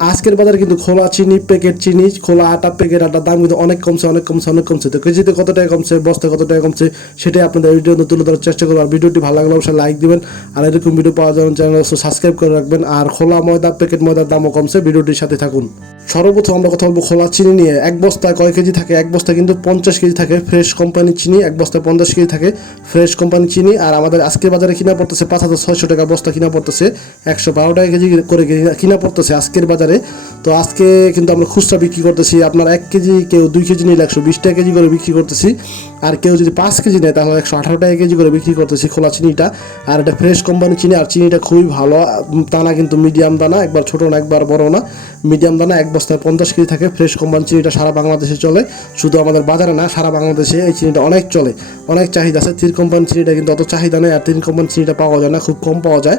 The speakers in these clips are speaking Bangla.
আজকের বাজারে কিন্তু খোলা চিনি প্যাকেট চিনি, খোলা আটা প্যাকেট আটার দাম কিন্তু অনেক কমছে অনেক কমছে অনেক কমছে। তো কেজিতে কত টাকা কমছে বস্তা কত টাকা কমছে, সেটাই আপনাদের ভিডিও তুলে ধরার চেষ্টা করব। আর ভিডিওটি ভালো লাগলে অবশ্যই লাইক দিবেন। আর এরকম ভিডিও পাওয়ার জন্য চ্যানেল সাবস্ক্রাইব করে রাখবেন। আর খোলা ময়দা প্যাকেট ময়দার দামও কমছে। ভিডিওটির সাথে থাকুন। সর্বপ্রথম আমরা কথা বলব খোলা চিনি নিয়ে। এক বস্তা কয় কেজি থাকে? এক বস্তা কিন্তু পঞ্চাশ কেজি থাকে। ফ্রেশ কোম্পানি চিনি, এক বস্তা পঞ্চাশ কেজি থাকে। ফ্রেশ কোম্পানির চিনি আর আমাদের আজকের বাজারে কিনা পড়তেছে পাঁচ হাজার ছয়শো টাকা বস্তা কিনা পড়তেছে। একশো বারো টাকা কেজি করে কিনা- পড়তেছে আজকের বাজারে। তো আজকে কিন্তু আমরা খুচরা বিক্রি করতেছি। আপনার এক কেজি কেউ দুই কেজি নিলে একশো বিশ টাকা কেজি করে বিক্রি করতেছি। আর কেউ যদি পাঁচ কেজি নেয় তাহলে একশো আঠারো টাকা কেজি করে বিক্রি করতেছি খোলা চিনিটা। আর এটা ফ্রেশ কোম্পানি চিনি, আর চিনিটা খুবই ভালো। দানা কিন্তু মিডিয়াম দানা, একবার ছোটো না, একবার বড় না। মিডিয়াম দানা এক বস্তায় পঞ্চাশ কেজি থাকে ফ্রেশ কোম্পানির চিনিটা সারা বাংলাদেশে চলে। শুধু আমাদের বাজারে না, সারা বাংলাদেশে এই চিনিটা অনেক চলে। অনেক চাহিদা আছে, তিন কোম্পানির চিনিটা কিন্তু অত চাহিদা নেই, আর তিন কোম্পানির চিনিটা পাওয়া যায় না, খুব কম পাওয়া যায়।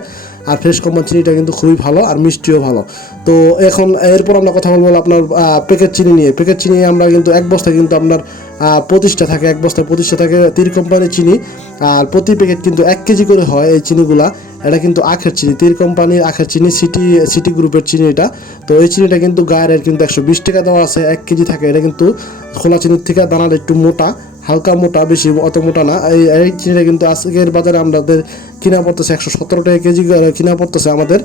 আর ফ্রেশ কোম্পানির চিনিটা কিন্তু খুবই ভালো, আর মিষ্টিও ভালো। তো এখন এরপর আমরা কথা বলব আপনার প্যাকেট চিনি নিয়ে। প্যাকেট চিনি আমরা কিন্তু এক বস্তায় কিন্তু আপনার প্রতিষ্ঠা থাকে, এক বস্তায় প্রতিষ্ঠা থাকে তিন কোম্পানির চিনি। আর প্রতি প্যাকেট কিন্তু এক কেজি করে হয় এই চিনিগুলা। এটা কিন্তু আখের চিনি তীর কোম্পানির আখের চিনি, সিটি সিটি গ্রুপের চিনি এটা। তো এই চিনিটা কিন্তু গায়ের কিন্তু একশো বিশ টাকা দেওয়া আছে, এক কেজি থাকে। এটা কিন্তু খোলা চিনির থেকে দানাটা একটু মোটা, হালকা মোটা, বেশি অত মোটা না। এই এই চিনিটা কিন্তু আজকের বাজারে আমাদের কিনা পড়তেছে একশো সতেরো টাকা কেজি করে কিনা পড়তেছে আমাদের।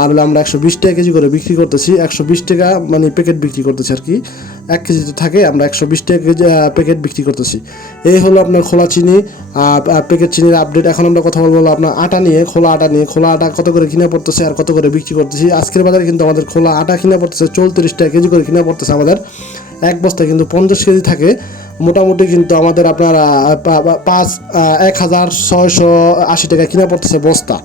আর আমরা একশো বিশ টাকা কেজি করে বিক্রি করতেছি। একশো বিশ টাকা মানে প্যাকেট বিক্রি করতেছি আর কি। এক কেজিতে থাকে, আমরা একশো বিশ টাকা কেজি প্যাকেট বিক্রি করতেছি। এই হলো আপনার খোলা চিনি প্যাকেট চিনির আপডেট এখন আমরা কথা বলব আপনার আটা নিয়ে, খোলা আটা নিয়ে। খোলা আটা কত করে কিনা পড়তেছে আর কত করে বিক্রি করতেছি? আজকের বাজারে কিন্তু আমাদের খোলা আটা কিনা পড়তেছে চৌত্রিশ টাকা কেজি করে কিনা পড়তেছে আমাদের। এক বস্তায় কিন্তু পঞ্চাশ কেজি থাকে। মোটামুটি কিন্তু আমাদের আপনার পাঁচ এক হাজার ছয়শো আশি টাকা কিনা পড়তেছে বস্তা।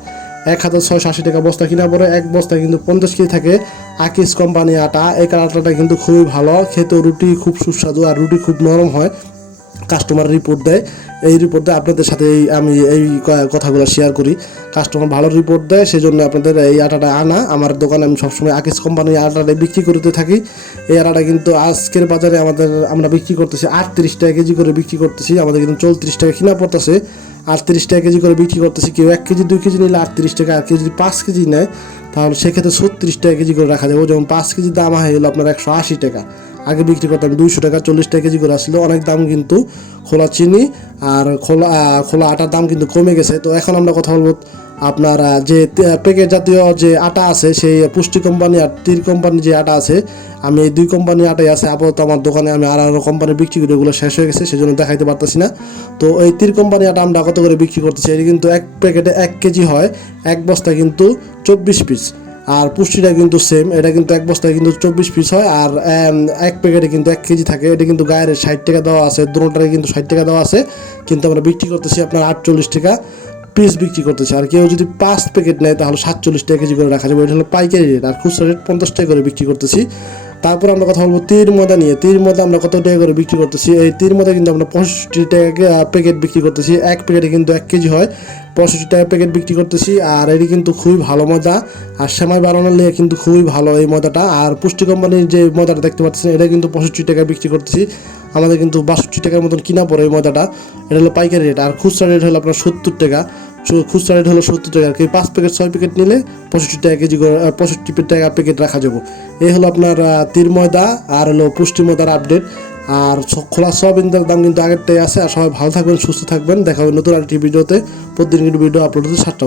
এক হাজার ছয়শো আশি টাকা বস্তা কিনা পরে এক বস্তা কিন্তু পঞ্চাশ কেজি থাকে আকিস কোম্পানি আটা। এই আটাটা কিন্তু খুবই ভালো। খেতে রুটি খুব সুস্বাদু আর রুটি খুব নরম হয়। কাস্টমার রিপোর্ট দেয়। এই রিপোর্ট দেয় আপনাদের সাথে এই আমি এই কথাগুলো শেয়ার করি। কাস্টমার ভালো রিপোর্ট দেয় সেই জন্য আপনাদের এই আটাটা আনা। আমার দোকানে আমি সবসময় আকিস কোম্পানির আটাটা বিক্রি করতে থাকি। এই আটাটা কিন্তু আজকের বাজারে আমাদের, আমরা বিক্রি করতেছি আটত্রিশ টাকা কেজি করে বিক্রি করতেছি। আমাদের কিন্তু চৌত্রিশ টাকা কিনা পড়তেছে। আটত্রিশ টাকা কেজি করে বিক্রি করতেছি। কেউ এক কেজি, দুই কেজি নিলে আটত্রিশ টাকা, আর কেউ যদি পাঁচ কেজি নেয়, তাহলে সেক্ষেত্রে ছত্রিশ টাকা কেজি করে রাখা যাবে যেমন পাঁচ কেজির দাম হয়ে গেলো আপনার একশো আশি টাকা। আগে বিক্রি করতাম দুইশো টাকা, চল্লিশ টাকা কেজি করে আসলো। অনেক দাম কিন্তু খোলা চিনি আর খোলা খোলা আটার দাম কিন্তু কমে গেছে। তো এখন আমরা কথা বলব আপনার যে প্যাকেট জাতীয় যে আটা আছে, সেই পুষ্টি কোম্পানি আর তীর কোম্পানির যে আটা আছে, আমি এই দুই কোম্পানির আটাই আছে। আপাতত আমার দোকানে আমি আর আরও কোম্পানি বিক্রি করি ওগুলো শেষ হয়ে গেছে, সেজন্য দেখাইতে পারতেছি না। তো এই তীর কোম্পানি আটা আমরা কত করে বিক্রি করতেছি? এটি কিন্তু এক প্যাকেটে এক কেজি হয়, এক বস্তা কিন্তু চব্বিশ পিস। আর পুষ্টিটা কিন্তু সেম এটা কিন্তু এক বস্তায় কিন্তু চব্বিশ পিস হয়, আর এক প্যাকেটে কিন্তু এক কেজি থাকে। এটা কিন্তু গায়ের ষাট টাকা দেওয়া আছে দুটারে কিন্তু ষাট টাকা দেওয়া আছে। কিন্তু আমরা বিক্রি করতেছি আপনার আটচল্লিশ টাকা পিস বিক্রি করতেছি। আর কেউ যদি পাঁচ প্যাকেট নেয়, তাহলে সাতচল্লিশ টাকা কেজি করে রাখা যাবে। এটা হলো পাইকারি রেট আর খুচরা রেট পঞ্চাশ টাকা করে বিক্রি করতেছি। তারপর আমরা কথা বলব তীর মদা নিয়ে। তীর মদা আমরা কত টাকা করে বিক্রি করতেছি? এই তীর মদা কিন্তু আমরা পঁয়ষট্টি টাকা প্যাকেট বিক্রি করতেছি। এক প্যাকেটে কিন্তু এক কেজি হয়। পঁয়ষট্টি টাকা প্যাকেট বিক্রি করতেছি। আর এটি কিন্তু খুবই ভালো মজা আর সেমাই বানানোর লেগে কিন্তু খুবই ভালো এই মজাটা আর পুষ্টি কোম্পানির যে মজাটা দেখতে পাচ্ছেন, এটা কিন্তু পঁয়ষট্টি টাকা বিক্রি করতেছি। আমাদের কিন্তু বাষট্টি টাকার মতন কিনা পড়ে এই মজাটা এটা হলো পাইকারি রেট আর খুচরা রেট হলো আপনার সত্তর টাকা। খুচরা রেট হলো সত্তর টাকা। আর কি পাঁচ প্যাকেট, ছয় প্যাকেট নিলে পঁয়ষট্টি টাকা কেজি করে পঁয়ষট্টি টাকা প্যাকেট রাখা যাব। এই হলো আপনার তির ময়দা আর হলো পুষ্টি ময়দার আপডেট আর খোলা সয়াবিনের দাম কিন্তু আগেরটাই আছে। আর সবাই ভালো থাকবেন, সুস্থ থাকবেন। দেখা হবে নতুন আরেকটি ভিডিওতে। প্রতিদিন কিন্তু ভিডিও আপলোড হচ্ছে সাতটা।